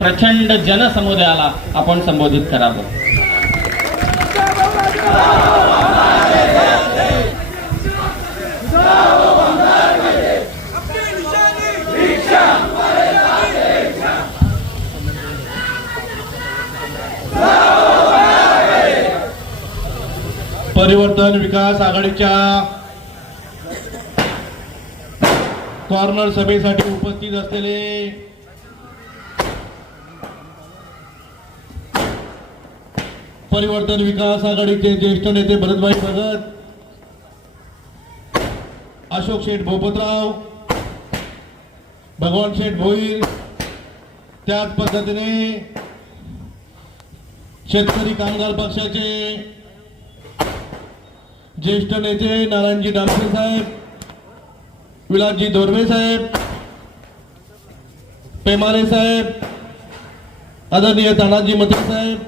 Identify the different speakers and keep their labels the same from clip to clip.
Speaker 1: प्रचंड जनसमुदायाला आपण संबोधित करावं.
Speaker 2: परिवर्तन विकास आघाडीच्या कॉर्नर सभेसाठी उपस्थित असलेले परिवर्तन विकास आघाडीचे ज्येष्ठ नेते भरतभाई भगत अशोक शेठ भोपतराव भगवान शेठ भोईर त्याच पद्धतीने शेतकरी कामगार पक्षाचे ज्येष्ठ नेते नारायणजी डांबरे साहेब विलासजी धोरवे साहेब पेमारे साहेब आदरणीय तानाजी मते साहेब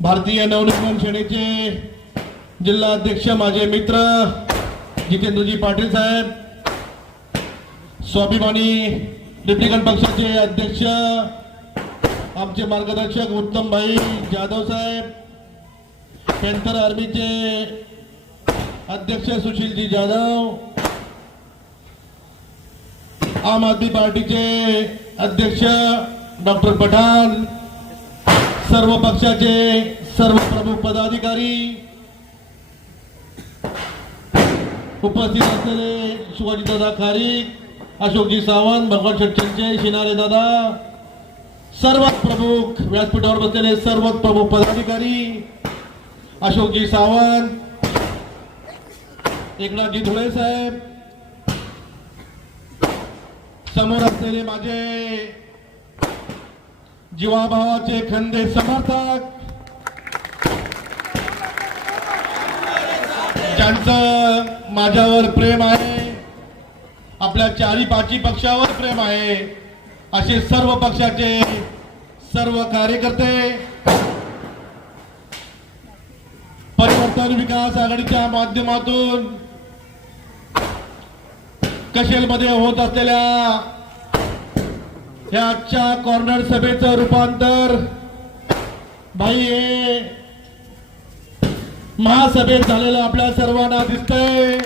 Speaker 2: भारतीय नवनिर्माण सेनेचे जिल्हा अध्यक्ष माझे मित्र जितेंद्रजी पाटील साहेब, स्वाभिमानी रिपब्लिकन पक्षाचे अध्यक्ष, आमचे मार्गदर्शक उत्तमभाई जाधव साहेब पॅन्थर आर्मीचे अध्यक्ष सुशीलजी जाधव, आम आदमी पार्टीचे अध्यक्ष डॉक्टर पठाण सर्व पक्षाचे सर्व प्रमुख पदाधिकारी उपस्थित असलेले शिवाजीदादा खारीक अशोकजी सावंत भगवान शेट्टींचे शिनारे दादा सर्व प्रमुख व्यासपीठावर बसलेले सर्व प्रमुख पदाधिकारी अशोकजी सावंत एकनाथजी धुळे साहेब समोर असलेले माझे जीवाभावाचे खंदे समर्थक. ज्यांचं माझ्यावर प्रेम आहे आपल्या चारी पाची पक्षावर प्रेम आहे असे सर्व पक्षाचे सर्व कार्यकर्ते परिवर्तन विकास आघाडीच्या माध्यमातून कशेलमध्ये होत असलेल्या या आजच्या कॉर्नर सभेचं रूपांतर भाई हे महासभेत झालेलं आपल्या सर्वांना दिसतंय.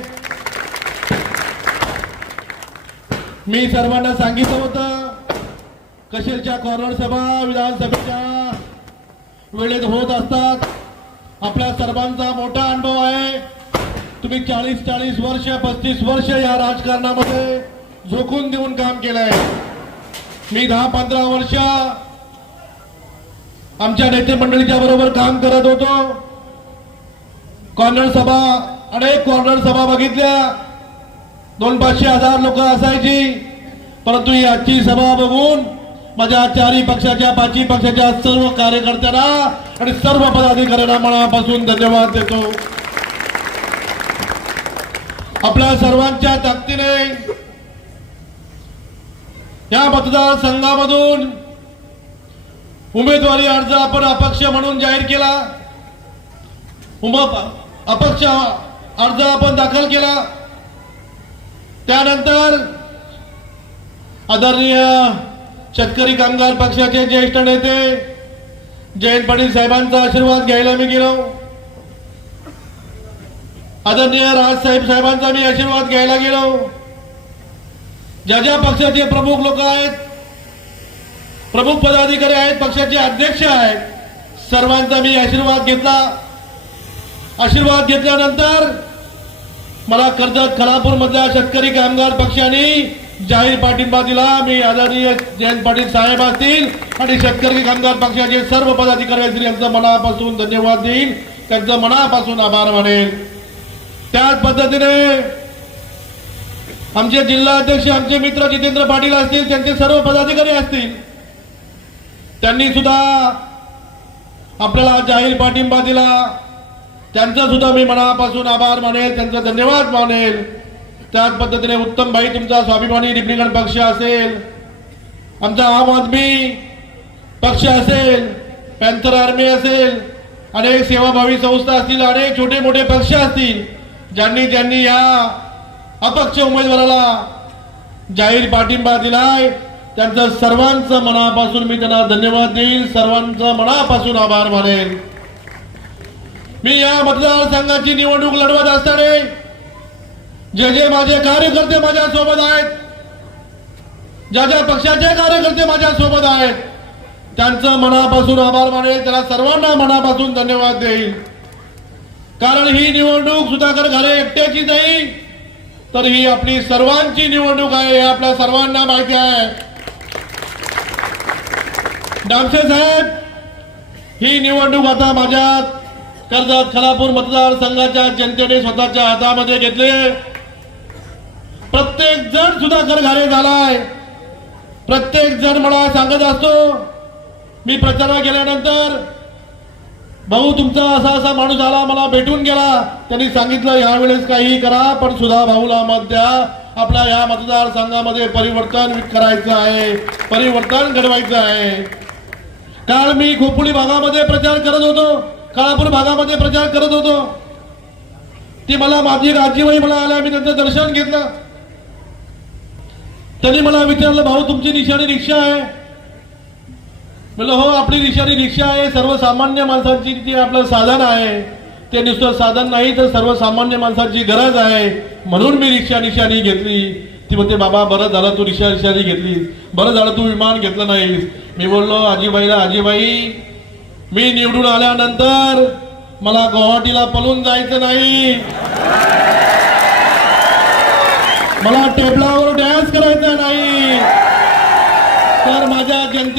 Speaker 2: मी सर्वांना सांगितलं होतं कशेलच्या कॉर्नर सभा विधानसभेच्या वेळेत होत असतात. आपल्या सर्वांचा मोठा अनुभव आहे. तुम्ही चाळीस चाळीस वर्ष पस्तीस वर्ष या राजकारणामध्ये झोकून देऊन काम केलं आहे मी दहा पंधरा वर्ष आमच्या नेते मंडळीच्या बरोबर काम करत होतो. कॉर्नर सभा अनेक कॉर्नर सभा बघितल्या. दोन पाचशे हजार लोक असायची. परंतु ही आजची सभा बघून माझ्या चारही पक्षाच्या पाचही पक्षाच्या सर्व कार्यकर्त्यांना आणि सर्व पदाधिकाऱ्यांना मनापासून धन्यवाद देतो. आपल्या सर्वांच्या ताकदीने या मतदारसंघामधून उमेदवारी अर्ज आपण अपक्ष म्हणून जाहीर केला. उम अपक्ष अर्ज आपण दाखल केला. त्यानंतर आदरणीय शेतकरी कामगार पक्षाचे ज्येष्ठ नेते जयंत पाटील साहेबांचा आशीर्वाद घ्यायला मी गेलो. आदरणीय राजसाहेब साहेबांचा मी आशीर्वाद घ्यायला गेलो. ज्या ज्या पक्षाचे प्रमुख लोक आहेत प्रमुख पदाधिकारी आहेत पक्षाचे अध्यक्ष आहेत सर्वांचा मी आशीर्वाद घेतला. आशीर्वाद घेतल्यानंतर मला कर्जत खलापूर मधल्या शेतकरी कामगार पक्षाने जाहीर पाठिंबा दिला मी आदरणीय जयंत पाटील साहेब असतील आणि शेतकरी कामगार पक्षाचे सर्व पदाधिकारी असतील यांचं मनापासून धन्यवाद देईल त्यांचं मनापासून आभार मानेल त्याच पद्धतीने आमचे जिल्हा अध्यक्ष आमचे मित्र जितेंद्र पाटील असतील त्यांचे सर्व पदाधिकारी असतील त्यांनी सुद्धा आपल्याला जाहीर पाठिंबा दिला. त्यांचा सुद्धा मी मनापासून आभार मानेल त्यांचा धन्यवाद मानेल. त्याच पद्धतीने उत्तम भाई तुमचा स्वाभिमानी रिपब्लिकन पक्ष असेल आमचा आम आदमी पक्ष असेल पॅन्थर आर्मी असेल अनेक सेवाभावी संस्था असतील अनेक छोटे मोठे पक्ष असतील ज्यांनी ज्यांनी या अपक्ष उमेदवाराला जाहीर पाठिंबा दिलाय. त्यांचं सर्वांचं मनापासून मी त्यांना धन्यवाद देईल सर्वांचं मनापासून आभार मानेल मी या मतदारसंघाची निवडणूक लढवत असताना जे जे माझे कार्यकर्ते माझ्या सोबत आहेत ज्या ज्या पक्षाचे कार्यकर्ते माझ्या सोबत आहेत त्यांचं मनापासून आभार मानेल त्याला सर्वांना मनापासून धन्यवाद देईल कारण ही निवडणूक सुधाकर घाले एकट्याची नाही तर ही आपली सर्वांची निवडणूक आहे हे आपल्या सर्वांना माहिती आहे. डामसे साहेब ही निवडणूक आता माझ्या कर्जत खलापूर मतदारसंघाच्या जनतेने स्वतःच्या हातामध्ये घेतले प्रत्येक जण सुधाकर घाले झालाय. प्रत्येक जण मला सांगत असतो मी प्रचारा गेल्यानंतर भाऊ तुमचा असा असा माणूस आला मला भेटून गेला. त्यांनी सांगितलं यावेळेस काही करा पण सुद्धा भाऊला मत द्या आपल्या या मतदारसंघामध्ये परिवर्तन करायचं आहे. परिवर्तन घडवायचं आहे. काल मी खोपोली भागामध्ये प्रचार करत होतो. काळापूर भागामध्ये प्रचार करत होतो. ती मला माझी एक आजीबाई मला आल्या मी त्यांचं दर्शन घेतलं. त्यांनी मला विचारलं भाऊ तुमची निशाणी रिक्षा आहे. म्हणलं हो आपली निशाणी रिक्षा आहे सर्वसामान्य माणसाची ती आपलं साधन आहे. ते नुसतं साधन नाही तर सर्वसामान्य माणसांची गरज आहे. म्हणून मी रिक्षा रिक्षानी घेतली. ती म्हणते बाबा बरं झालं तू रिक्षा रिक्षानी घेतली बरं झालं तू विमान घेतलं नाहीस. मी बोललो आजीबाईला आजीबाई मी निवडून आल्यानंतर मला गुवाहाटीला पळून जायचं नाही. मला टेबलावर डॅन्स करायचा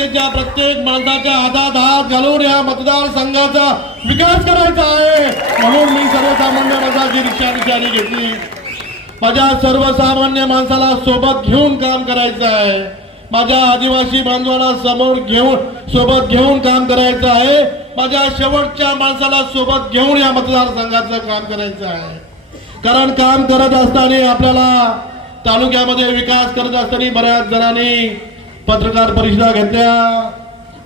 Speaker 2: जनतेच्या प्रत्येक माणसाच्या हातात हात घालून या मतदारसंघाचा विकास करायचा आहे. म्हणून मी सर्वसामान्य माणसाची रिक्षा निशाणी घेतली. माझ्या सर्वसामान्य माणसाला सोबत घेऊन काम करायचं आहे. माझ्या आदिवासी बांधवाला समोर घेऊन सोबत घेऊन काम करायचं आहे. माझ्या शेवटच्या माणसाला सोबत घेऊन या मतदारसंघाचं काम करायचं आहे. कारण काम करत असताना आपल्याला तालुक्यामध्ये विकास करत असताना बऱ्याच जणांनी पत्रकार परिषदा घेतल्या.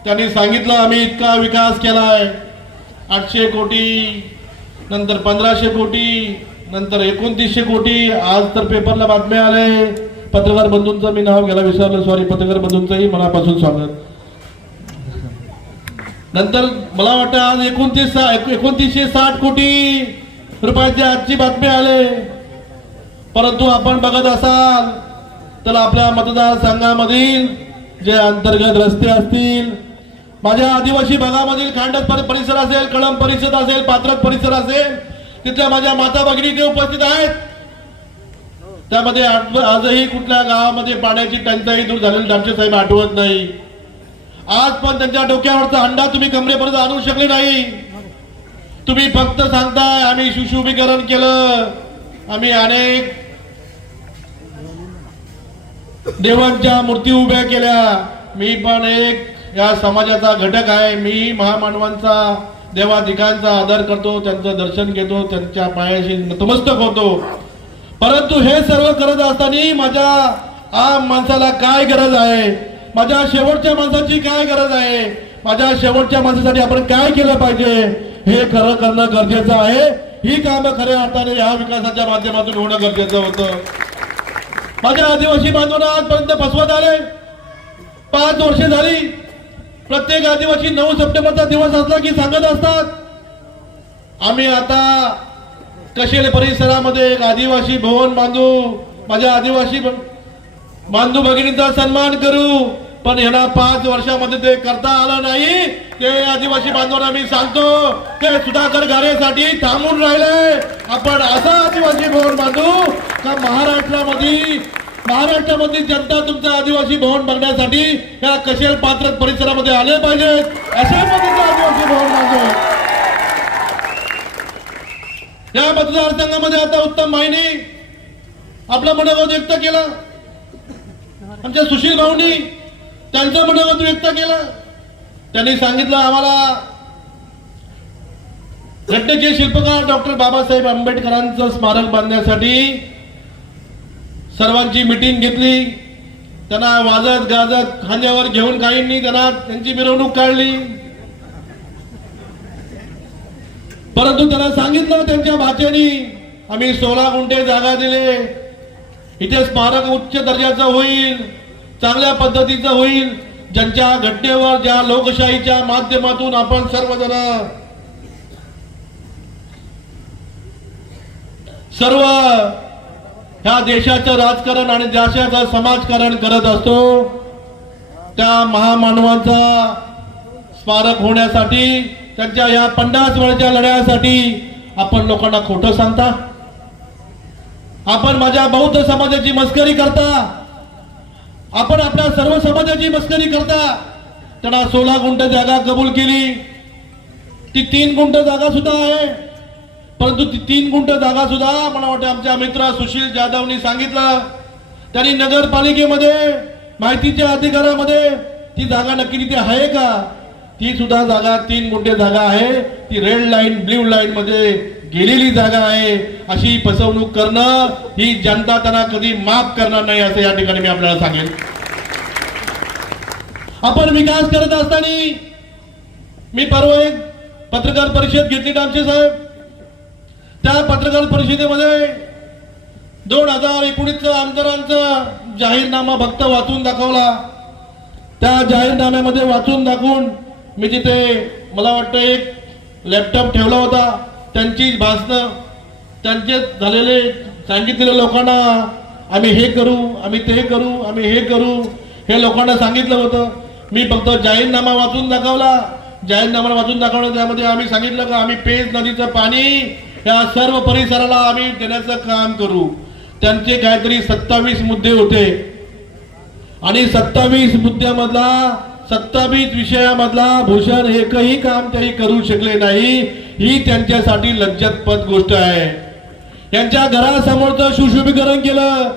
Speaker 2: त्यांनी सांगितलं आम्ही इतका विकास केलाय. आठशे कोटी नंतर पंधराशे कोटी नंतर एकोणतीसशे कोटी. आज तर पेपरला बातम्या आले पत्रकार बंधूंचं मी नाव घ्यायला विसरलं. सॉरी पत्रकार बंधूंचंही मनापासून स्वागत. नंतर मला वाटतं आज एकोणतीस एकोणतीसशे साठ कोटी रुपयाची आजची बातमी आले. परंतु आपण बघत असाल तर आपल्या मतदारसंघामधील जे अंतर्गत रस्ते असतील माझ्या आदिवासी भागामधील खांडत परिसर असेल कळम परिषद असेल पात्रत परिसर असेल तिथल्या माझ्या माता भगिनी इथे उपस्थित आहेत. त्यामध्ये आजही कुठल्या गावामध्ये पाण्याची टंचाई दूर झालेली डामशे साहेब आठवत नाही. आज पण त्यांच्या डोक्यावरचा अंडा तुम्ही कमरेपर्यंत आणू शकले नाही. तुम्ही फक्त सांगताय आम्ही सुशोभीकरण केलं. आम्ही अनेक देवांच्या मूर्ती उभ्या केल्या. मी पण एक या समाजाचा घटक आहे. मी महामानवांचा देवाधिकांचा आदर करतो त्यांचं दर्शन घेतो त्यांच्या पायाशी नतमस्तक होतो. परंतु हे सर्व करत असताना माझ्या आम माणसाला काय गरज आहे? माझ्या शेवटच्या माणसाची काय गरज आहे? माझ्या शेवटच्या माणसासाठी आपण काय केलं पाहिजे? हे खरं करणं गरजेचं आहे. ही कामं खऱ्या अर्थाने या विकासाच्या माध्यमातून होणं गरजेचं होतं. माझ्या आदिवासी बांधवांना आजपर्यंत फसवत आले. पाच वर्ष झाली. प्रत्येक आदिवासी नऊ सप्टेंबरचा दिवस असला की सांगत असतात आम्ही आता कशेल परिसरामध्ये एक आदिवासी भवन बांधू माझ्या आदिवासी बांधू भगिनींचा सन्मान करू पण यांना पाच वर्षामध्ये ते करता आलं नाही. ते आदिवासी बांधवांना मी सांगतो ते सुधाकर घारेसाठी थांबून राहिले. आपण असं आदिवासी भवन बांधू का महाराष्ट्रामध्ये महाराष्ट्रामधली जनता तुमचं आदिवासी भवन बघण्यासाठी या कशेल पात्र परिसरामध्ये आले पाहिजेत. अशा पद्धतीचं आदिवासी भवन बांधू या मतदारसंघामध्ये आता उत्तम माहिनी आपलं मनोगत व्यक्त केलं. आमच्या सुशील भाऊनी त्यांचं मनोगत व्यक्त केलं. त्यांनी सांगितलं आम्हाला घटनेचे शिल्पकार डॉक्टर बाबासाहेब आंबेडकरांचं स्मारक बांधण्यासाठी सर्वांची मिटिंग घेतली. त्यांना वाजत गाजत खांद्यावर घेऊन काहींनी त्यांना त्यांची मिरवणूक काढली. परंतु त्यांना सांगितलं त्यांच्या भाच्यानी आम्ही सोळा गुंठे जागा दिले. इथे स्मारक उच्च दर्जाचं होईल चांगल्या पद्धतीचं होईल. ज्यांच्या घटनेवर ज्या लोकशाहीच्या माध्यमातून आपण सर्वजण सर्व ह्या देशाचं राजकारण आणि देशाचं समाजकारण करत असतो त्या महामानवांचा स्मारक होण्यासाठी त्यांच्या या पन्नास वेळच्या लढ्यासाठी आपण लोकांना खोटं सांगता? आपण माझ्या बौद्ध समाजाची मस्करी करता? आपण आपल्या सर्व समाजाची मस्करी करता? त्यांना सोळा गुंठ जागा कबूल केली. ती तीन गुंठ जागा सुद्धा आहे. परंतु ती तीन गुंठ जागा सुद्धा मला वाटतं आमच्या मित्र सुशील जाधवनी सांगितलं. त्यांनी नगरपालिकेमध्ये माहितीच्या अधिकारामध्ये ती जागा नक्की तिथे आहे का? ती सुद्धा जागा तीन गुंठे जागा आहे. ती रेड लाईन ब्ल्यू लाईन मध्ये गेलेली जागा आहे. अशी फसवणूक करणं ही जनता त्यांना कधी माफ करणार नाही असं या ठिकाणी मी आपल्याला सांगेन. आपण विकास करत असताना मी परवा एक पत्रकार परिषद घेतली आमचे साहेब. त्या पत्रकार परिषदेमध्ये दोन हजार एकोणीसचा आमदारांचा जाहीरनामा फक्त वाचून दाखवला. त्या जाहीरनाम्यामध्ये वाचून दाखवून मी तिथे मला वाटतं एक लॅपटॉप ठेवला होता. त्यांचीच भाषणं त्यांचे झालेले सांगितलेल्या लोकांना आम्ही हे करू आम्ही ते करू आम्ही हे करू हे लोकांना सांगितलं होतं. मी फक्त जाहीरनामा वाचून दाखवला. जाहीरनामा वाचून दाखवलं त्यामध्ये आम्ही सांगितलं का आम्ही पेज नदीचं पाणी या सर्व परिसराला आम्ही देण्याचं काम करू. त्यांचे काहीतरी सत्तावीस मुद्दे होते. आणि सत्तावीस मुद्द्यामधला सत्तावीस विषयामधला भूषण एकही काम काही करू शकले नाही. ही त्यांच्यासाठी लज्जतपद गोष्ट आहे. यांच्या घरासमोरचं सुशोभीकरण केलं.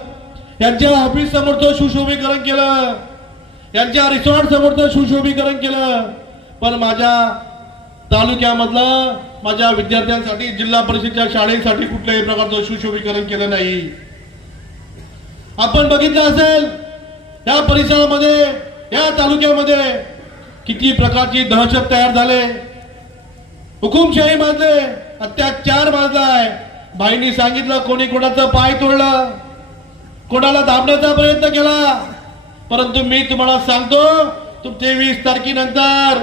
Speaker 2: यांच्या ऑफिस समोरचं सुशोभीकरण केलं. यांच्या रिसॉर्ट समोरचं सुशोभीकरण केलं. पण माझ्या तालुक्यामधलं माझ्या विद्यार्थ्यांसाठी जिल्हा परिषदच्या शाळेसाठी कुठल्याही प्रकारचं सुशोभीकरण केलं नाही. आपण बघितलं असेल या परिसरामध्ये या तालुक्यामध्ये किती प्रकारची दहशत तयार झाले. हुकुमशाही माजले अत्याचार माजलाय. भाईनी सांगितलं कोणी कोणाचं पाय तोडलं कोणाला दाबण्याचा प्रयत्न केला. परंतु मी तुम्हाला सांगतो तुमचे वीस तारखेनंतर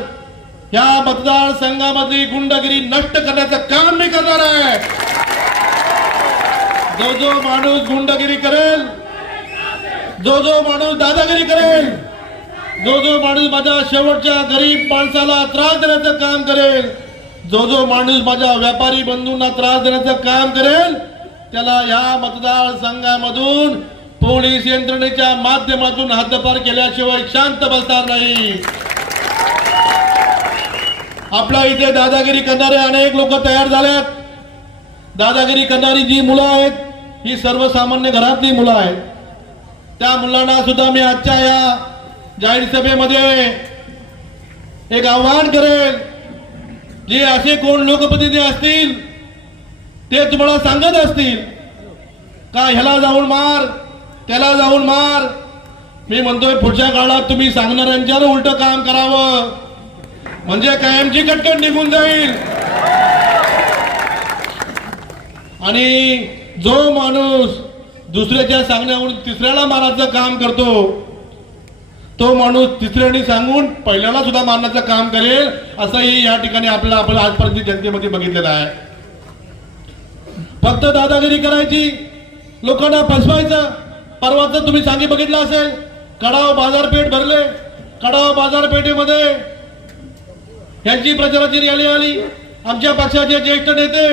Speaker 2: या मतदारसंघामधली गुंडगिरी नष्ट करण्याचं काम मी करणार आहे. जो जो माणूस गुंडगिरी करेल जो जो माणूस दादागिरी करेल जो जो माणूस माझ्या शेवटच्या गरीब माणसाला त्रास देण्याचं काम करेल जो जो माणूस माझ्या व्यापारी बंधूंना त्रास देण्याचं काम करेल त्याला या मतदारसंघामधून पोलीस यंत्रणेच्या माध्यमातून हद्दपार केल्याशिवाय शांत बसणार नाही. आपल्या इथे दादागिरी करणारे अनेक लोक तयार झाल्यात दादागिरी करणारी जी मुलं आहेत ही सर्वसामान्य घरातली मुलं आहेत. त्या मुलांना सुद्धा मी आजच्या या जाहीर सभेमध्ये एक आव्हान करेल जे असे कोण लोकप्रतिनिधी असतील ते तुम्हाला सांगत असतील का ह्याला जाऊन मार त्याला जाऊन मार. मी म्हणतोय पुढच्या काळात तुम्ही सांगणाऱ्यांच्यावर उलट काम करावं. म्हणजे कायमची कटकट निघून जाईल. आणि जो माणूस दुसऱ्याच्या सांगण्यावरून तिसऱ्याला मारायचं काम करतो तो माणूस तिसऱ्याने सांगून पहिल्याला सुद्धा मारण्याचं काम करेल असंही या ठिकाणी आपल्याला आपण आजपर्यंत जनतेमध्ये बघितलेलं आहे. फक्त दादागिरी करायची लोकांना फसवायचं परवाचं तुम्ही सांगी बघितलं असेल कडाव बाजारपेठ भरले कडाव बाजारपेठेमध्ये यांची प्रचाराची रॅली आली. आमच्या पक्षाचे ज्येष्ठ नेते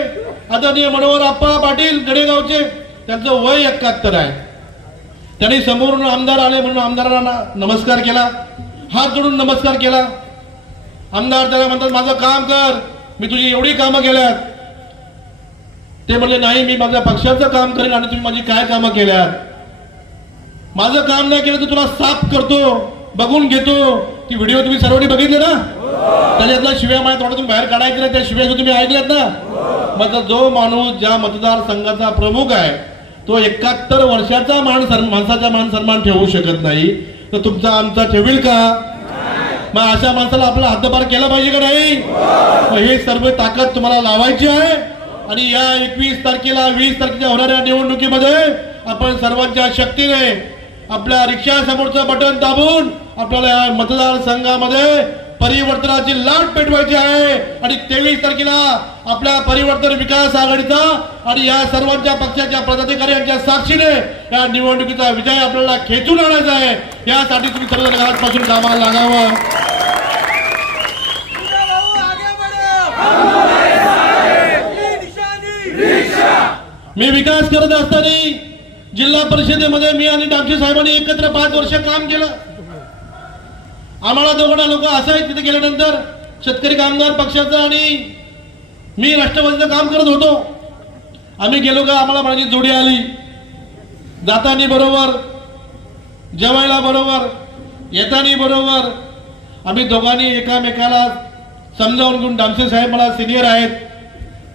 Speaker 2: आदरणीय मनोहर आप्पा पाटील गडेगावचे त्यांचं वय एकाहत्तर आहे. त्यांनी समोरून आमदार आले म्हणून आमदारांना नमस्कार केला. हात जोडून नमस्कार केला. आमदार त्याला म्हणतात माझं काम कर. मी तुझी एवढी कामं केल्यात. ते म्हणले नाही मी माझ्या पक्षाचं काम करेन आणि तुम्ही माझी काय कामं केल्यात? माझं काम नाही केलं तर तुला साफ करतो बघून घेतो. ती व्हिडिओ तुम्ही सर्वांनी बघितले ना? त्याच्यातला शिव्या माझ्या तोंडातून बाहेर काढायची नाही त्या शिव्या तुम्ही ऐकल्यात ना? मग जो माणूस ज्या मतदारसंघाचा प्रमुख आहे तो एकाहत्तर वर्षाचा मान सन्मान माणसाचा मान सन्मान ठेवू शकत नाही. तर तुमचा आमचा ठेवील का? मग अशा माणसाला आपला हातभार केला पाहिजे का नाही? मग हे सर्व ताकद तुम्हाला लावायची आहे. आणि या एकवीस तारखेला वीस तारखेच्या होणाऱ्या निवडणुकीमध्ये आपण सर्वांच्या शक्तीने आपल्या रिक्षा समोरचं बटन दाबून आपल्याला या मतदारसंघामध्ये परिवर्तनाची लाट पेटवायची आहे. आणि तेवीस तारखेला आपल्या परिवर्तन विकास आघाडीचा आणि या सर्वांच्या पक्षाच्या पदाधिकाऱ्यांच्या साक्षीने या निवडणुकीचा विजय आपल्याला खेचून आणायचा आहे. यासाठी तुम्ही सर्वजण आजपासून कामाला लागावं. मी विकास करत असताना जिल्हा परिषदेमध्ये मी आणि डामशे साहेबांनी एकत्र पाच वर्ष काम केलं. आम्हाला दोघांना लोक असं आहेत तिथे गेल्यानंतर शेतकरी कामगार पक्षाचं आणि मी राष्ट्रवादीचं काम करत होतो. आम्ही गेलो का आम्हाला माझी जोडी आली. जातानी बरोबर जेवायला बरोबर येतानी बरोबर. आम्ही दोघांनी एकामेकाला समजावून घेऊन डामसे साहेब मला सिनियर आहेत.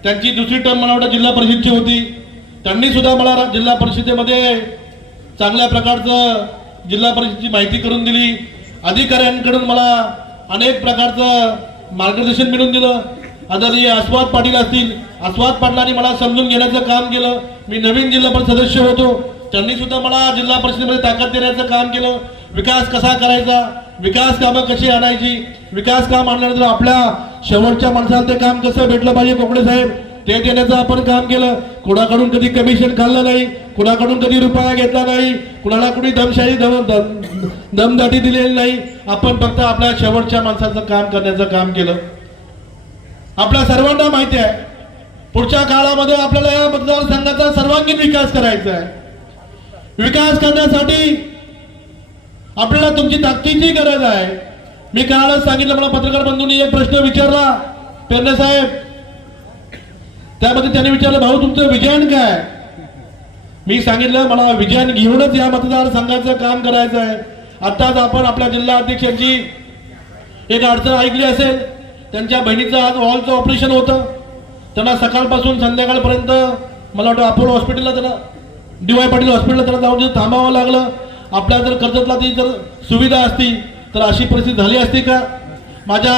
Speaker 2: त्यांची दुसरी टर्म मला वाटतं जिल्हा परिषदची होती. त्यांनी सुद्धा मला जिल्हा परिषदेमध्ये चांगल्या प्रकारचं जिल्हा परिषदेची माहिती करून दिली. अधिकाऱ्यांकडून मला अनेक प्रकारचं मार्गदर्शन मिळून दिलं. आदरणीय आस्वाद पाटील असतील आस्वाद पाटलांनी मला समजून घेण्याचं काम केलं. मी नवीन जिल्हा परिषद सदस्य होतो. त्यांनी सुद्धा मला जिल्हा परिषदेमध्ये ताकद देण्याचं काम केलं. विकास कसा करायचा? विकास कामं कशी आणायची? विकास काम आणल्यानंतर आपल्या शेवटच्या माणसाला ते काम कसं भेटलं पाहिजे कोकणे साहेब? ते देण्याचं आपण काम केलं. कुणाकडून कधी कमिशन खाल्लं नाही कुणाकडून कधी रुपया घेतला नाही कुणाला कुणी दमशाही दम दम- दमदाटी दिलेली नाही. आपण फक्त आपल्या शेवटच्या माणसाचं काम करण्याचं काम केलं. आपल्या सर्वांना माहिती आहे पुढच्या काळामध्ये आपल्याला या मतदारसंघाचा सर्वांगीण विकास करायचा आहे. विकास करण्यासाठी आपल्याला तुमची ताकदीची गरज आहे. मी कालच सांगितलं मला पत्रकार बंधूंनी एक प्रश्न विचारला. पेरणे साहेब त्यामध्ये त्याने विचारलं भाऊ तुमचं विजन काय? मी सांगितलं मला विजन घेऊनच या मतदारसंघाचं काम करायचं आहे. आताच आपण आपल्या जिल्हा अध्यक्षांची एक अडचण ऐकली असेल. त्यांच्या बहिणीचं आज हॉलचं ऑपरेशन होतं. त्यांना सकाळपासून संध्याकाळपर्यंत मला वाटतं अपोलो हॉस्पिटलला त्यांना डी वाय पाटील हॉस्पिटलला त्यांना जाऊन तिथं थांबावं लागलं. आपल्या जर कर्जतला ती जर सुविधा असती तर अशी परिस्थिती झाली असती का? माझ्या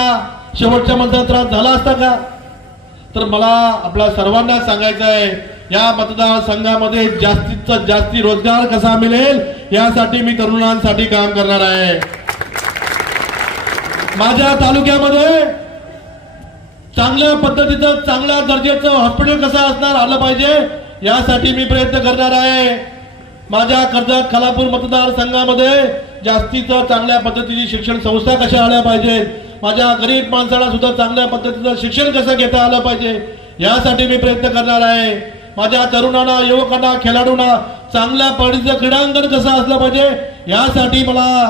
Speaker 2: शेवटच्या माणसाला त्रास झाला असता का? तर मला आपल्या सर्वांना सांगायचं आहे या मतदारसंघामध्ये जास्तीत जास्ती रोजगार कसा मिळेल यासाठी मी तरुणांसाठी काम करणार आहे. माझ्या तालुक्यामध्ये चांगल्या पद्धतीचं चांगल्या दर्जाचं हॉस्पिटल कसं असणार आलं पाहिजे यासाठी मी प्रयत्न करणार आहे. माझ्या कर्जत खालापूर मतदारसंघामध्ये जास्तीचं चांगल्या पद्धतीची शिक्षण संस्था कशा आल्या पाहिजेत माझ्या गरीब माणसाला सुद्धा चांगल्या पद्धतीचं शिक्षण कसं घेता आलं पाहिजे यासाठी मी प्रयत्न करणार आहे. माझ्या तरुणांना युवकांना खेळाडूंना चांगल्या पडीचं क्रीडांगण कसं असलं पाहिजे यासाठी मला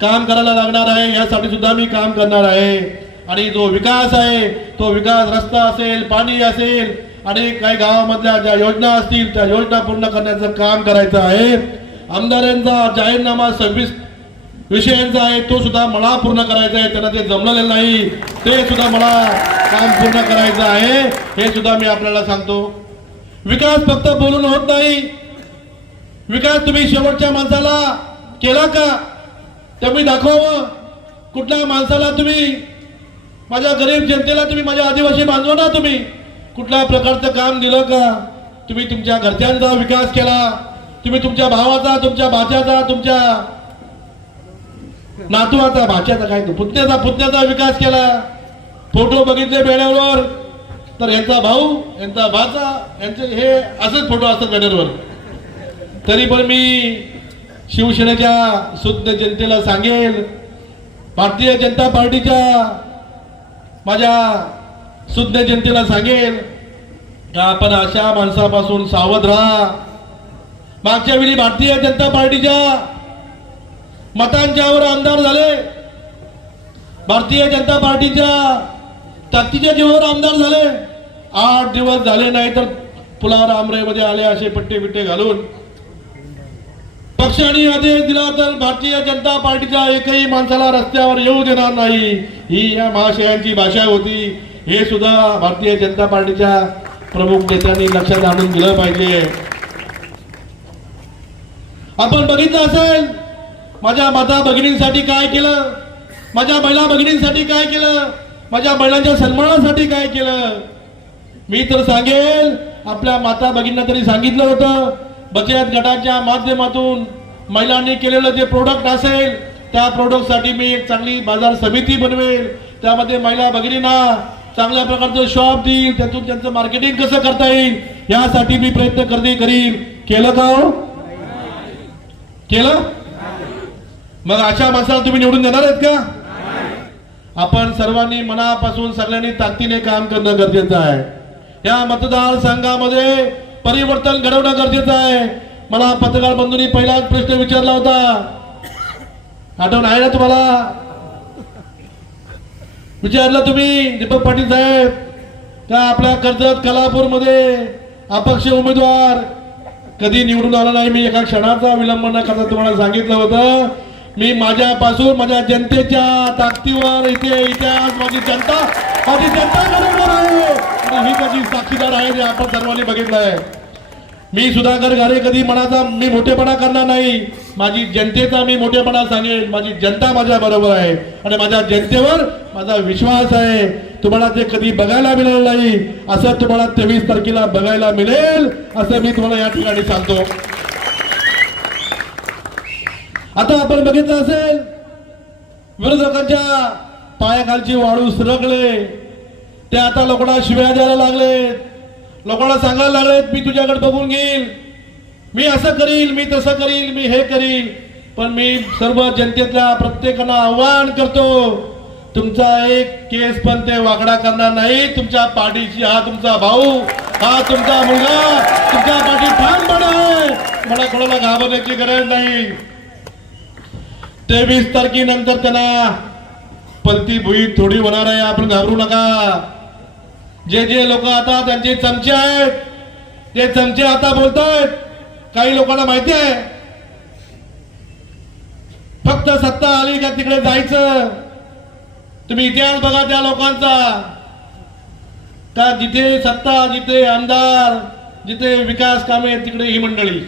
Speaker 2: काम करायला लागणार आहे यासाठी सुद्धा मी काम करणार आहे. आणि जो विकास आहे तो विकास रस्ता असेल पाणी असेल आणि काही गावामधल्या ज्या योजना असतील त्या योजना पूर्ण करण्याचं काम करायचं आहे. आमदारांचा जाहीरनामा सव्वीस विषयांचा आहे तो सुद्धा मला पूर्ण करायचा आहे त्यांना ते जमलेलं नाही. ते सुद्धा मला काम पूर्ण करायचं आहे हे सुद्धा मी आपल्याला सांगतो. विकास फक्त बोलून होत नाही. विकास तुम्ही शेवटच्या माणसाला केला का? तुम्ही दाखवावं. कुठल्या माणसाला तुम्ही? माझ्या गरीब जनतेला तुम्ही माझ्या आदिवासी बांधवांना तुम्ही? कुठल्या प्रकारचं काम दिलं का? तुम्ही तुमच्या घरच्यांचा विकास केला. तुम्ही तुमच्या भावाचा तुमच्या भाच्याचा तुमच्या नातवाचा भाच्याचा काय तो पुतण्याचा पुतण्याचा विकास केला. फोटो बघितले बॅनरवर. तर यांचा भाऊ यांचा भाचा यांचे हे असेच फोटो असतात बॅनरवर. तरी पण मी शिवसेनेच्या शुद्ध जनतेला सांगेल भारतीय जनता पार्टीच्या माझ्या शुद्ध जनतेला सांगेल का आपण अशा माणसापासून सावध राहा. मागच्या वेळी भारतीय जनता पार्टीच्या मतांच्यावर आमदार झाले. भारतीय जनता पार्टीच्या ताकदीच्या जीवावर आमदार झाले. आठ दिवस झाले नाही तर पुलावर आमरेमध्ये आले असे पट्टे बिट्टे घालून. पक्षाने आदेश दिला तर भारतीय जनता पार्टीच्या एकही माणसाला रस्त्यावर येऊ देणार नाही. ही या महाशयांची भाषा होती. हे सुद्धा भारतीय जनता पार्टीच्या प्रमुख नेत्यांनी लक्षात आणून दिलं पाहिजे. आपण बघितलं असेल माझ्या माता भगिनींसाठी काय केलं? माझ्या महिला भगिनींसाठी काय केलं? माझ्या महिलांच्या सन्मानासाठी काय केलं? मी तर सांगेल आपल्या माता भगिनींना तरी सांगितलं होतं. बचत गटाच्या माध्यमातून महिलांनी केलेलं जे प्रोडक्ट असेल त्या प्रोडक्टसाठी मी एक चांगली बाजार समिती बनवेल. त्यामध्ये महिला भगिनींना चांगल्या प्रकारचं शॉप देईल त्यातून त्यांचं मार्केटिंग कसं करता येईल यासाठी मी प्रयत्न करते करीन? केलं का हो? केलं? मग अशा माणसाला तुम्ही निवडून देणार आहेत का? आपण सर्वांनी मनापासून सगळ्यांनी ताकदीने काम करणं गरजेचं आहे. या मतदारसंघामध्ये परिवर्तन घडवणं गरजेचं आहे. मला पत्रकार बंधूंनी पहिलाच प्रश्न विचारला होता. आठवण आहे ना तुम्हाला? विचारलं तुम्ही दीपक पाटील साहेब का आपल्या कर्जत कलापूरमध्ये अपक्ष उमेदवार कधी निवडून आला नाही? मी एका क्षणाचा विलंब न करता तुम्हाला सांगितलं होतं. मी माझ्यापासून माझ्या जनतेच्या ताकदीवर इथे इतिहास माझी जनता माझी जनता बरोबर आहे. आणि ही माझी साक्षीदार आहे जे आपण सर्वांनी बघितलं आहे मी सुधाकर घारे कधी मनाचा मी मोठेपणा करणार नाही. माझी जनतेचा मी मोठेपणा सांगेन. माझी जनता माझ्या बरोबर आहे. आणि माझ्या जनतेवर माझा विश्वास आहे. तुम्हाला ते कधी बघायला मिळेल नाही. असं तुम्हाला तेवीस तारखेला बघायला मिळेल. असं मी तुम्हाला या ठिकाणी सांगतो. आता आपण बघितलं असेल विरोधकांच्या पायाखालची वाळू सरकले. ते आता लोकांना शिव्या द्यायला लागलेत. लोकांना सांगायला लागलेत मी तुझ्याकडे बघून घेईल. मी असं करील मी तसं करील मी हे करील. पण मी सर्व जनतेतल्या प्रत्येकाला आव्हान करतो तुमचा एक केस पण ते वाकडा करणार नाही. तुमच्या पाठीशी हा तुमचा भाऊ हा तुमचा मुलगा तुमच्या पाठी ठामपणा आहे. मला कोणाला घाबरण्याची गरज नाही. तेवीस तारखेनंतर त्यांना पलती भुई थोडी होणार आहे. आपण घाबरू नका. जे जे लोक आता त्यांचे चमचे आहेत ते चमचे आता बोलतायत काही लोकांना माहिती आहे. फक्त सत्ता आली का तिकडे जायचं? तुम्ही इतिहास बघा त्या लोकांचा. का जिथे सत्ता जिथे आमदार जिथे विकास कामे तिकडे ही मंडळी.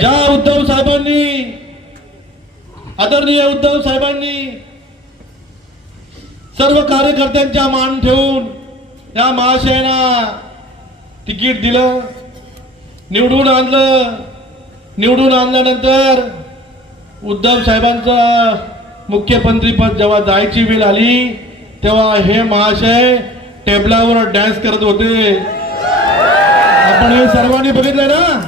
Speaker 2: ज्या उद्धव साहेबांनी आदरणीय उद्धव साहेबांनी सर्व कार्यकर्त्यांच्या मान ठेवून या महाशयाना तिकीट दिलं निवडून आणलं. निवडून आणल्यानंतर उद्धव साहेबांचं मुख्यमंत्रीपद जेव्हा जायची वेळ आली तेव्हा हे महाशय टेबलावर डॅन्स करत होते. आपण हे सर्वांनी बघितलंय ना?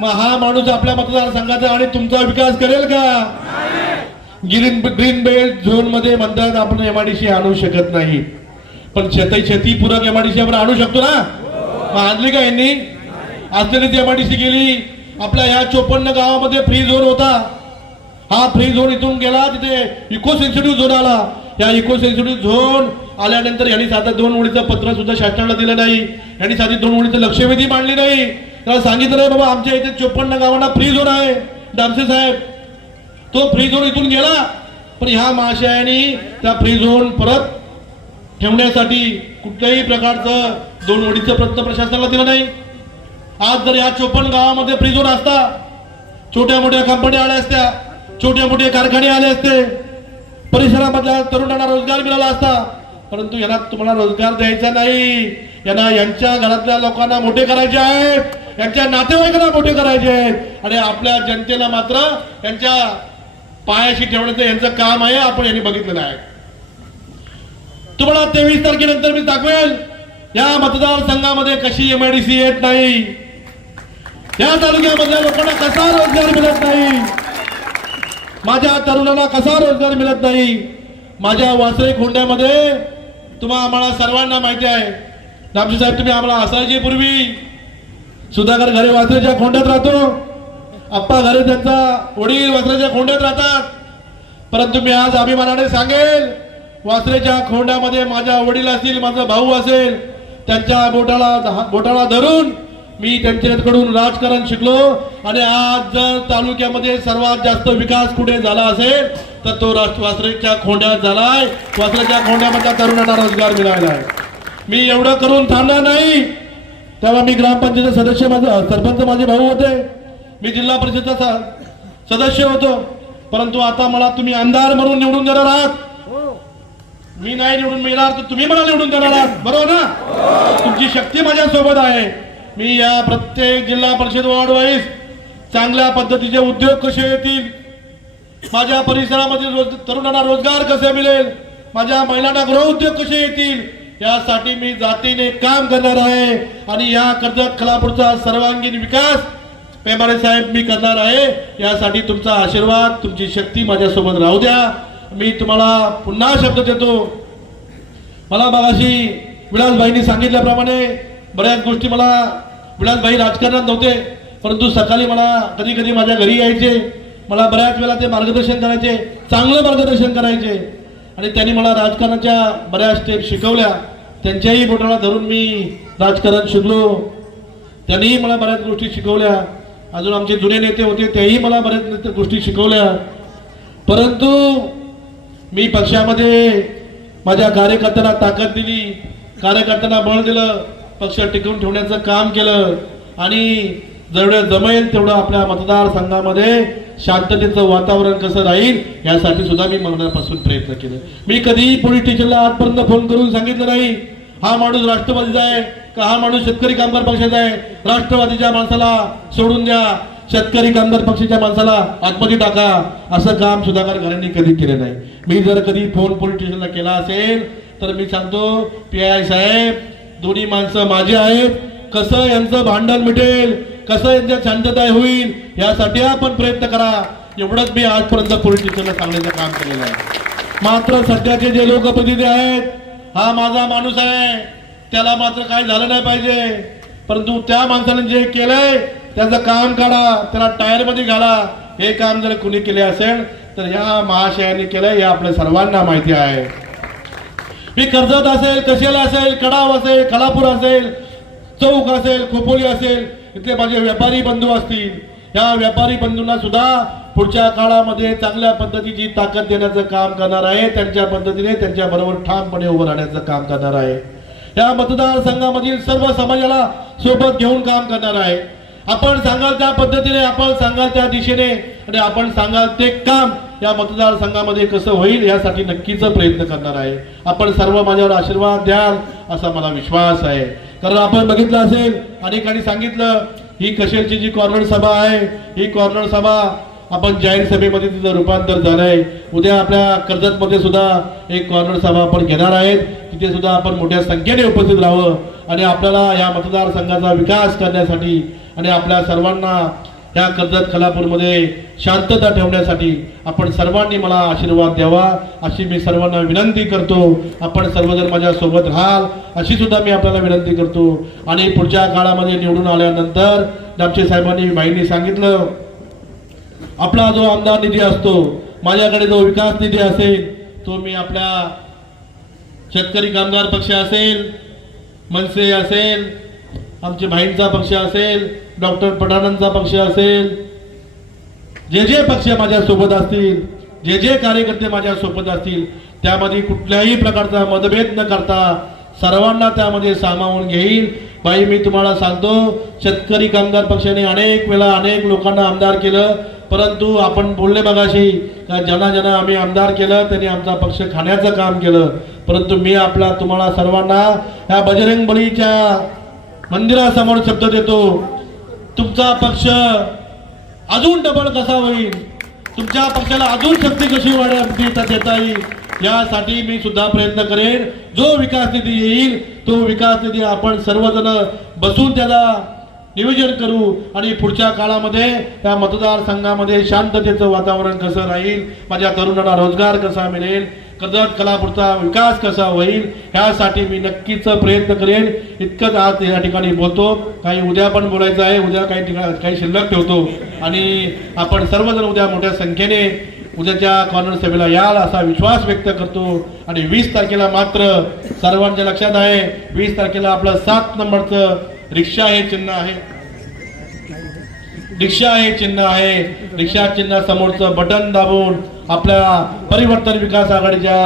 Speaker 2: मग हा माणूस आपल्या मतदारसंघाचा आणि तुमचा विकास करेल का? ग्रीन ग्रीन बेल्ट झोनमध्ये म्हणतात आपण एमआयडीसी आणू शकत नाही. पण शेती शेतीपूरक एमआयडीसी आपण आणू शकतो ना? मग आणली का यांनी? असलेली ती एमआयडीसी गेली आपल्या ह्या चोपन्न गावामध्ये फ्री झोन होता. हा फ्री झोन इथून गेला तिथे इको सेन्सिटिव्ह झोन आला. या इको सेन्सिटिव्ह झोन आल्यानंतर यांनी साधा दोन ओळीचं पत्र सुद्धा शासनाला दिलं नाही. यांनी साधी दोन ओळीचं लक्षवेधी मांडली नाही. त्याला सांगितलं नाही बाबा आमच्या इथे चोपन्न गावांना फ्री झोन आहे. दामसे साहेब तो फ्री झोन इथून गेला. पण ह्या महाशयाने त्या फ्री झोन परत ठेवण्यासाठी कुठल्याही प्रकारचं दोन ओळीचं प्रयत्न प्रशासनाला दिलं नाही. आज जर या चोपन्न गावामध्ये फ्री झोन असता छोट्या मोठ्या कंपन्या आल्या असत्या छोटे मोठे कारखाने आले असते परिसरामधल्या तरुणांना रोजगार मिळाला असता परंतु यांना तुम्हाला रोजगार द्यायचा नाही. यांना यांच्या घरातल्या लोकांना मोठे करायचे आहेत. यांच्या नातेवाईकांना मोठे करायचे आहेत. आणि आपल्या जनतेला मात्र यांच्या पायाशी ठेवण्याचं यांचं काम आहे आपण यांनी बघितलेलं आहे. तुम्हाला तेवीस तारखेनंतर मी दाखवेल या मतदारसंघामध्ये कशी एमआयडीसी येत नाही. या तालुक्यामधल्या लोकांना कसा रोजगार मिळत नाही. माझ्या तरुणांना कसा रोजगार मिळत नाही. माझ्या वासळे खोंड्यामध्ये तुम्हा आम्हाला सर्वांना माहिती आहे. नामजी साहेब तुम्ही आम्हाला असायचे पूर्वी सुधाकर घरे वासरेच्या खोंड्यात राहतो. आप्पा घरे त्यांचा वडील वासरेच्या खोंड्यात राहतात. परंतु मी आज अभिमानाने सांगेल वासरेच्या खोंड्यामध्ये माझ्या वडील असतील माझा भाऊ असेल त्यांच्या बोटाला बोटाला धरून मी त्यांच्याकडून राजकारण शिकलो आणि आज जर तालुक्यामध्ये सर्वात जास्त विकास कुठे झाला असेल तर तो वासरेच्या खोंड्यात झालाय. वासरेच्या खोंड्यामधल्या तरुणांना रोजगार मिळाला आहे. मी एवढं करून थांबणार नाही. तेव्हा मी ग्रामपंचायत सदस्य माझा सरपंच माझे भाऊ होते. मी जिल्हा परिषदचा सदस्य होतो. परंतु आता मला तुम्ही आमदार म्हणून निवडून देणार आहात. मी नाही निवडून मिळणार तर तुम्ही मला निवडून देणार आहात. बरोबर ना? तुमची शक्ती माझ्यासोबत आहे. मी या प्रत्येक जिल्हा परिषद वॉर्ड वाईज चांगल्या पद्धतीचे उद्योग कसे येतील? माझ्या परिसरामध्ये रोज तरुणांना रोजगार कसे मिळेल? माझ्या महिलांना गृहउद्योग कसे येतील? यासाठी मी जातीने काम करणार आहे आणि या कर्जत खलापूरचा सर्वांगीण विकास पेमारे साहेब मी करणार आहे. यासाठी तुमचा आशीर्वाद तुमची शक्ती माझ्यासोबत राहू द्या. मी तुम्हाला पुन्हा शब्द देतो. मला मगाशी विलासभाईंनी सांगितल्याप्रमाणे बऱ्याच गोष्टी मला विलासभाई राजकारणात नव्हते परंतु सकाळी मला कधी कधी माझ्या घरी यायचे. मला बऱ्याच वेळा ते मार्गदर्शन करायचे चांगलं मार्गदर्शन करायचे. आणि त्यांनी मला राजकारणाच्या बऱ्याच स्टेप शिकवल्या. त्यांच्याही बोटाला धरून मी राजकारण शिकलो. त्यांनीही मला बऱ्याच गोष्टी शिकवल्या. अजून आमचे जुने नेते होते तेही मला बऱ्याच गोष्टी शिकवल्या. परंतु मी पक्षामध्ये माझ्या कार्यकर्त्यांना ताकद दिली कार्यकर्त्यांना बळ दिलं. पक्ष टिकवून ठेवण्याचं काम केलं. आणि जेवढं जमेल तेवढं आपल्या मतदारसंघामध्ये शांततेचं वातावरण कसं राहील यासाठी सुद्धा मी मनापासून प्रयत्न केले. मी कधीही पोलीस स्टेशनला आजपर्यंत फोन करून सांगितलं नाही. हा माणूस राष्ट्रवादीचा आहे का हा माणूस शेतकरी कामगार पक्षाचा आहे? राष्ट्रवादीच्या माणसाला सोडून द्या. शेतकरी कामगार पक्षाच्या माणसाला आतमध्ये टाका. असं काम सुधाकर घरांनी कधी केलं नाही. मी जर कधी फोन पोलीस स्टेशनला केला असेल तर मी सांगतो पी आय साहेब दोन्ही माणसं माझी आहेत. कसं यांचं भांडण मिटेल कसं यांच्यात शांतता होईल यासाठी आपण प्रयत्न करा. एवढंच मी आजपर्यंत पोलीस स्टेशनला सांगण्याचं काम केलेलं आहे. मात्र सध्याचे जे लोकप्रतिनिधी आहेत हा माझा माणूस आहे. त्याला मात्र काय झालं नाही पाहिजे. परंतु त्या माणसाने जे केलंय त्याचं काम काढा त्याला टायरमध्ये घाला. हे काम जर कुणी केले असेल तर या महाशयाने केलंय हे आपल्या सर्वांना माहिती आहे. मी कर्जत असेल कशेला असेल कडाव असेल खलापूर असेल चौक असेल खोपोली असेल इथले माझे व्यापारी बंधू असतील. या व्यापारी बंधूंना सुद्धा पुढच्या काळामध्ये चांगल्या पद्धतीची ताकद देण्याचं काम करणार आहे. त्यांच्या पद्धतीने त्यांच्या बरोबर ठामपणे उभं राहण्याचं काम करणार आहे. या मतदारसंघामधील सर्व समाजाला सोबत घेऊन काम करणार आहे. आपण सांगाल त्या पद्धतीने आपण सांगाल त्या दिशेने आणि आपण सांगाल ते काम या मतदारसंघामध्ये कसं होईल यासाठी नक्कीच प्रयत्न करणार आहे. आपण सर्व माझ्यावर आशीर्वाद द्याल असा मला विश्वास आहे. कारण आपण बघितलं असेल अनेकांनी सांगितलं ही कशेलची जी कॉर्नर सभा आहे ही कॉर्नर सभा आपण जाहीर सभेमध्ये तिचं रूपांतर झालंय. उद्या आपल्या कर्जतमध्ये सुद्धा एक कॉर्नर सभा आपण घेणार आहेत. तिथे सुद्धा आपण मोठ्या संख्येने उपस्थित राहावं आणि आपल्याला या मतदारसंघाचा विकास करण्यासाठी आणि आपल्या सर्वांना या कर्जत खलापूरमध्ये शांतता ठेवण्यासाठी आपण सर्वांनी मला आशीर्वाद द्यावा अशी मी सर्वांना विनंती करतो. आपण सर्वजण माझ्यासोबत राहाल अशी सुद्धा मी आपल्याला विनंती करतो. आणि पुढच्या काळामध्ये निवडून आल्यानंतर डापचे साहेबांनी बाईंनी सांगितलं आपला जो आमदार निधी असतो माझ्याकडे जो विकास निधी असेल तो मी आपल्या शेतकरी कामगार पक्ष असेल मनसे असेल आमचे भाईंचा पक्ष असेल डॉक्टर पठाणांचा पक्ष असेल जे जे पक्ष माझ्या सोबत असतील जे जे कार्यकर्ते माझ्या सोबत असतील त्यामध्ये कुठल्याही प्रकारचा मतभेद न करता सर्वांना त्यामध्ये सामावून घेईल बाई मी तुम्हाला सांगतो शेतकरी कामगार पक्षाने अनेक वेळा अनेक लोकांना आमदार केलं परंतु आपण बोलले बघाशी का ज्यांना ज्यांना आम्ही आमदार केलं त्यांनी आमचा पक्ष खाण्याचं काम केलं. परंतु मी आपला तुम्हाला सर्वांना या बजरंग बळीच्या मंदिरासमोर शब्द देतो. तुमचा पक्ष अजून डबल कसा होईल? तुमच्या पक्षाला अजून शक्ती कशी वाढ देता येईल? यासाठी मी सुद्धा प्रयत्न करेन. जो विकास निधी येईल तो विकास निधी आपण सर्वजण बसून त्याला नियोजन करू आणि पुढच्या काळामध्ये त्या मतदारसंघामध्ये शांततेचं वातावरण कसं राहील माझ्या तरुणांना रोजगार कसा मिळेल कर्जत कलापूरचा विकास कसा होईल ह्यासाठी मी नक्कीच प्रयत्न करेन. इतकंच आज या ठिकाणी बोलतो. काही उद्या पण बोलायचं आहे. उद्या काही ठिकाणी काही शिल्लक ठेवतो. आणि आपण सर्वजण उद्या मोठ्या संख्येने उद्याच्या कॉर्नर सभेला याल असा विश्वास व्यक्त करतो. आणि वीस तारखेला मात्र सर्वांच्या लक्षात आहे. वीस तारखेला आपलं सात नंबरचं रिक्षा हे चिन्ह आहे. रिक्षा हे चिन्ह आहे. रिक्षा चिन्ह समोरचं बटन दाबून आपल्या परिवर्तन विकास आघाडीच्या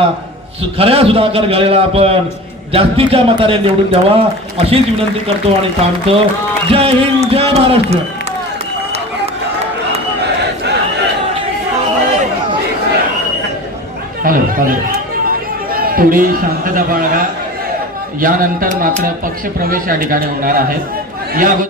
Speaker 2: खऱ्या सुधाकर घालेला आपण जास्तीच्या मताने निवडून द्यावा अशीच विनंती करतो आणि सांगतो जय हिंद जय महाराष्ट्र. चालेल चालेल
Speaker 1: थोडी शांतता बाळगा. यानंतर मात्र पक्षप्रवेश या ठिकाणी होणार आहे. या